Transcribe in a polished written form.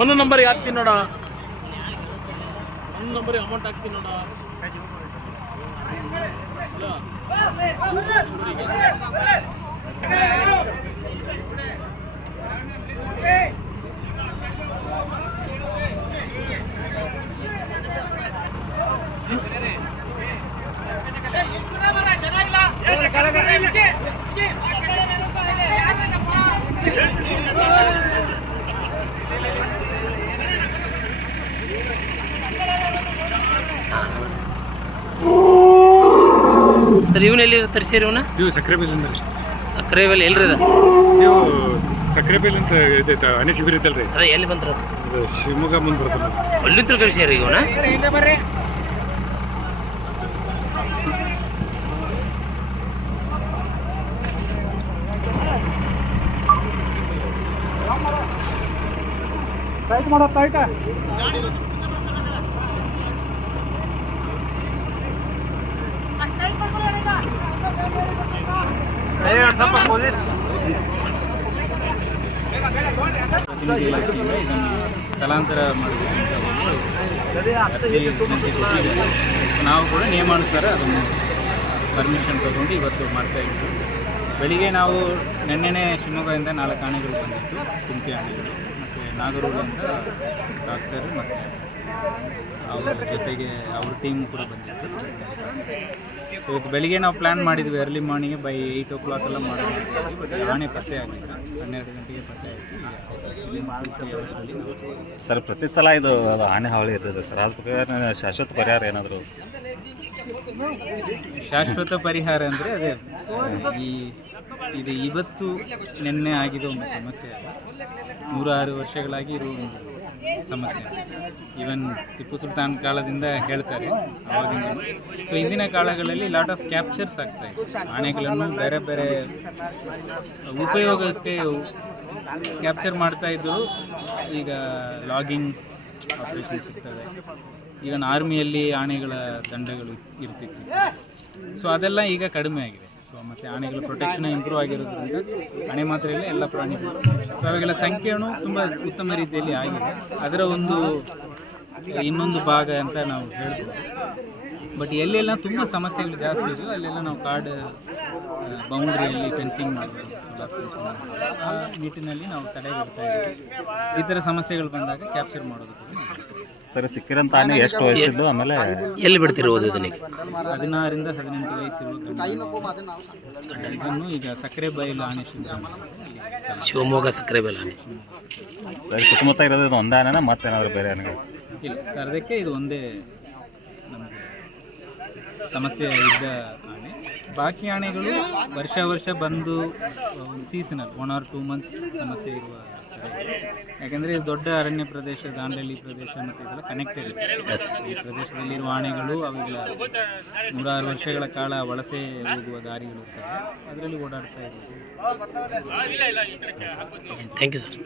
ಒಂದು ನಂಬರ್ ಹಾಕ್ತೀನಿ ನೋಡ, ಒಂದು ನಂಬರ್ ಅಮೌಂಟ್ ಹಾಕ್ತೀನಿ ನೋಡ. ಸರ್ ಇವನ್ನ ಎಲ್ಲಿ ತರಿಸಿರಿ? ಇವನ್ನ ನೀವು ಸಕ್ಕರೆ ಬೇಲಿಂದ ಸಕ್ಕರೆ ಬೆಲೆ ಎಲ್ರಿ ಅದ? ನೀವು ಸಕ್ಕರೆ ಬೇಲಿ ಅಂತ ಇದೈತೆ ಅನೆ ಶಿಬಿರ ಐತಲ್ರಿ, ಅದ ಎಲ್ಲಿ ಬಂದ್ರ? ಅದು ಶಿವಮೊಗ್ಗ ಮುಂದೆ ಬರ್ತದೆ. ಅಲ್ಲಿಂದ ಕಳಿಸ್ಯಾರ ಇವನ? ಟೈಟ್ ಮಾಡೋ ಟೈಟ ಸ್ಥಳಾಂತರ ಮಾಡಬೇಕು ನಾವು ಕೂಡ ನಿಯಮಾನುಸಾರ ಅದನ್ನು ಪರ್ಮಿಷನ್ ತಗೊಂಡು ಇವತ್ತು ಮಾಡ್ತಾ ಇದ್ದೀವಿ. ಬೆಳಿಗ್ಗೆ ನಾವು ನೆನ್ನೆನೇ ಶಿವಮೊಗ್ಗದಿಂದ 4 ಆನೆಗಳು ಬಂದಿತ್ತು, ಕುಂಟೆ ಆನೆಗಳು, ಮತ್ತು ನಾಗರೂರಿಂದ ಡಾಕ್ಟರ್ ಮತ್ತು ಅವರ ಜೊತೆಗೆ ಅವ್ರ ಟೀಮ್ ಕೂಡ ಬಂದಿತ್ತು. ಸೊ ಇವತ್ತು ಬೆಳಿಗ್ಗೆ ನಾವು ಪ್ಲ್ಯಾನ್ ಮಾಡಿದ್ವಿ ಅರ್ಲಿ ಮಾರ್ನಿಂಗ್ ಬೈ 8 o'clock ಎಲ್ಲ ಮಾಡೋಣ. ಬಟ್ ಆನೆ ಪತ್ತೆ ಆಗಿತ್ತು, 12 ಗಂಟೆಗೆ ಪತ್ತೆ ಆಯಿತು. ಸರ್ ಪ್ರತಿ ಸಲ ಇದು ಆನೆ ಹಾವಳಿ ಇರ್ತದೆ ಸರ್, ಅದಕ್ಕೆ ಶಾಶ್ವತ ಪರಿಹಾರ ಏನಾದರೂ? ಶಾಶ್ವತ ಪರಿಹಾರ ಅಂದರೆ ಅದೇ ಇದು ಇವತ್ತು ನಿನ್ನೆ ಆಗಿರೋ ಒಂದು ಸಮಸ್ಯೆ ಅಲ್ಲ, 106 ವರ್ಷಗಳಾಗಿ ಇರೋ ಒಂದು ಸಮಸ್ಯೆ. ಈವನ್ ಟಿಪ್ಪು ಸುಲ್ತಾನ್ ಕಾಲದಿಂದ ಹೇಳ್ತಾರೆ ಆವಾಗಿಂದ. ಸೊ ಇಂದಿನ ಕಾಲಗಳಲ್ಲಿ ಲಾಟ್ ಆಫ್ ಕ್ಯಾಪ್ಚರ್ಸ್ ಆಗ್ತಾ ಇದೆ. ಆನೆಗಳನ್ನು ಬೇರೆ ಬೇರೆ ಉಪಯೋಗಕ್ಕೆ ಕ್ಯಾಪ್ಚರ್ ಮಾಡ್ತಾ ಇದ್ದರು. ಈಗ ಲಾಗಿಂಗ್ ಆಪರೇಷನ್ಸ್ ಇರ್ತದೆ, ಈವನ್ ಆರ್ಮಿಯಲ್ಲಿ ಆನೆಗಳ ದಂಡಗಳು ಇರ್ತಿತ್ತು. ಸೊ ಅದೆಲ್ಲ ಈಗ ಕಡಿಮೆ ಆಗಿದೆ. ಸೊ ಮತ್ತು ಆನೆಗಳ ಪ್ರೊಟೆಕ್ಷನ್ ಇಂಪ್ರೂವ್ ಆಗಿರೋದ್ರಿಂದ ಆನೆ ಮಾತ್ರ ಇಲ್ಲ, ಎಲ್ಲ ಪ್ರಾಣಿಗಳು. ಸೊ ಅವಾಗೆಲ್ಲ ಸಂಖ್ಯೆಯೂ ತುಂಬ ಉತ್ತಮ ರೀತಿಯಲ್ಲಿ ಆಗಿದೆ. ಅದರ ಒಂದು ಇನ್ನೊಂದು ಭಾಗ ಅಂತ ನಾವು ಹೇಳ್ಬೋದು. ಬಟ್ ಎಲ್ಲೆಲ್ಲ ತುಂಬ ಸಮಸ್ಯೆಗಳು ಜಾಸ್ತಿ ಇದೆಯೋ ಅಲ್ಲೆಲ್ಲ ನಾವು ಕಾಡು ಬೌಂಡ್ರಿಯಲ್ಲಿ ಫೆನ್ಸಿಂಗ್ ಮಾಡಬೇಕು, ಆ ನಿಟ್ಟಿನಲ್ಲಿ ನಾವು ತಡೆಗಟ್ತಾ ಇದ್ದೀವಿ. ಈ ಥರ ಸಮಸ್ಯೆಗಳು ಬಂದಾಗ ಕ್ಯಾಪ್ಚರ್ ಮಾಡೋದು ಕೂಡ. ಸರ್ ಸಿಕ್ಕಿರೋಂಥ ಆನೆ ಎಷ್ಟು ವಯಸ್ಸಿದ್ದು, ಆಮೇಲೆ ಎಲ್ಲಿ ಬಿಡ್ತಿರೋದು ಇದನ್ನ? 16ರಿಂದ 18 ವಯಸ್ಸಿರುವ ಇದನ್ನು ಈಗ ಸಕ್ಕರೆ ಬಯಲು ಆನೆ ಶಿವಮೊಗ್ಗ ಸಕ್ಕರೆ ಬೆಲೆ ಆನೆ. ಸರ್ ಸುತ್ತಮುತ್ತ ಇರೋದು ಇದು ಒಂದೇ ಆನೆನ ಮತ್ತೇನಾದರೂ ಬೇರೆ ಆನೆಗಳು? ಇಲ್ಲ ಸರ್, ಅದಕ್ಕೆ ಇದು ಒಂದೇ ನಮಗೆ ಸಮಸ್ಯೆ ಇದ್ದ ಆನೆ. ಬಾಕಿ ಆನೆಗಳು ವರ್ಷ ಬಂದು ಒಂದು ಸೀಸನಲ್ 1 or 2 months ಸಮಸ್ಯೆ ಇರುವ ಕಡೆ. ಯಾಕೆಂದರೆ ಇದು ದೊಡ್ಡ ಅರಣ್ಯ ಪ್ರದೇಶ, ದಾಂಡೇಲಿ ಪ್ರದೇಶ ಮತ್ತು ಇದೆಲ್ಲ ಕನೆಕ್ಟೆಡ್ ಇದೆ. ಈ ಪ್ರದೇಶದಲ್ಲಿರುವ ಆನೆಗಳು ಅವೆಲ್ಲ 106 ವರ್ಷಗಳ ಕಾಲ ವಲಸೆ ಹೋಗುವ ದಾರಿಗಳು ಇರ್ತವೆ, ಅದರಲ್ಲಿ ಓಡಾಡ್ತಾ ಇರೋದು. Thank you sir.